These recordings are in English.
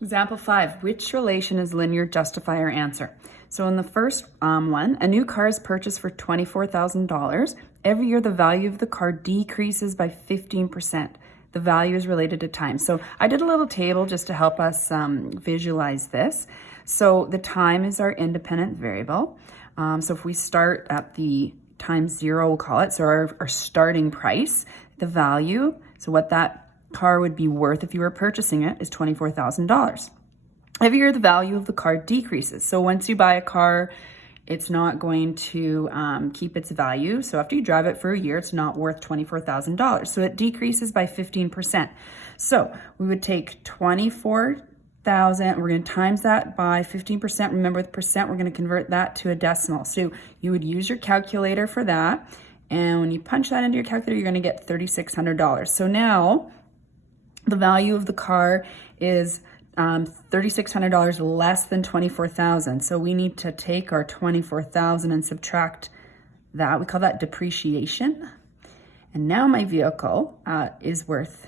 Example 5, which relation is linear? Justify your answer. So in the first one, a new car is purchased for $24,000. Every year, the value of the car decreases by 15%. The value is related to time. So I did a little table just to help us visualize this. So the time is our independent variable. So if we start at the time 0, we'll call it, so our starting price, the value, so what that car would be worth if you were purchasing it is $24,000. Every year, the value of the car decreases. So once you buy a car, it's not going to keep its value. So after you drive it for a year, it's not worth $24,000. So it decreases by 15%. So we would take 24,000, we're going to times that by 15%. Remember, with percent, we're going to convert that to a decimal. So you would use your calculator for that. And when you punch that into your calculator, you're going to get $3,600. So now the value of the car is $3,600 less than $24,000. So we need to take our $24,000 and subtract that. We call that depreciation. And now my vehicle is worth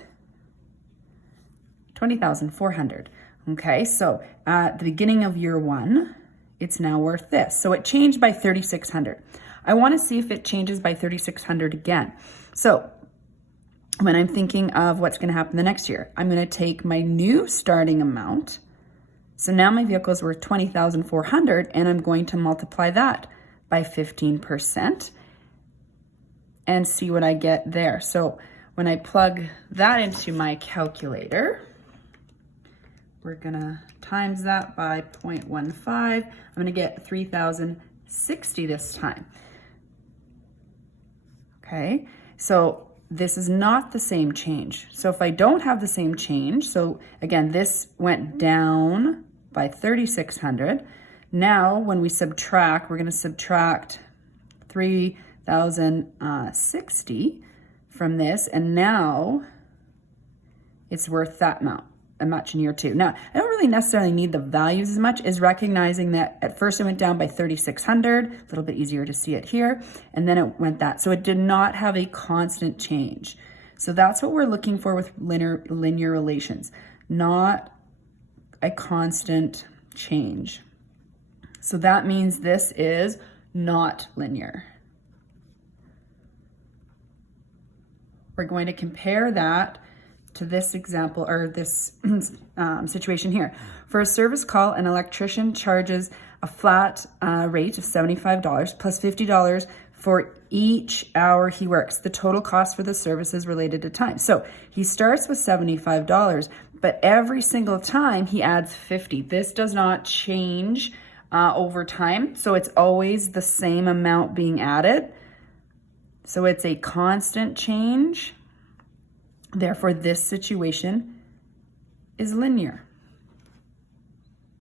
$20,400. Okay, so at the beginning of year 1, it's now worth this. So it changed by $3,600. I want to see if it changes by $3,600 again. So when I'm thinking of what's going to happen the next year, I'm going to take my new starting amount. So now my vehicle is worth $20,400, and I'm going to multiply that by 15% and see what I get there. So when I plug that into my calculator, we're going to times that by 0.15. I'm going to get 3,060 this time. Okay, so this is not the same change. So if I don't have the same change, so again, this went down by 3,600. Now, when we subtract, we're going to subtract 3,060 from this, and now it's worth that much in year 2. Now, I don't really necessarily need the values as much as recognizing that at first it went down by 3,600, a little bit easier to see it here, and then it went that. So it did not have a constant change. So that's what we're looking for with linear relations, not a constant change. So that means this is not linear. We're going to compare that to this example, or this situation here. For a service call, an electrician charges a flat rate of $75 plus $50 for each hour he works. The total cost for the service is related to time. So he starts with $75, but every single time he adds 50. This does not change over time, so it's always the same amount being added. So it's a constant change. Therefore, this situation is linear.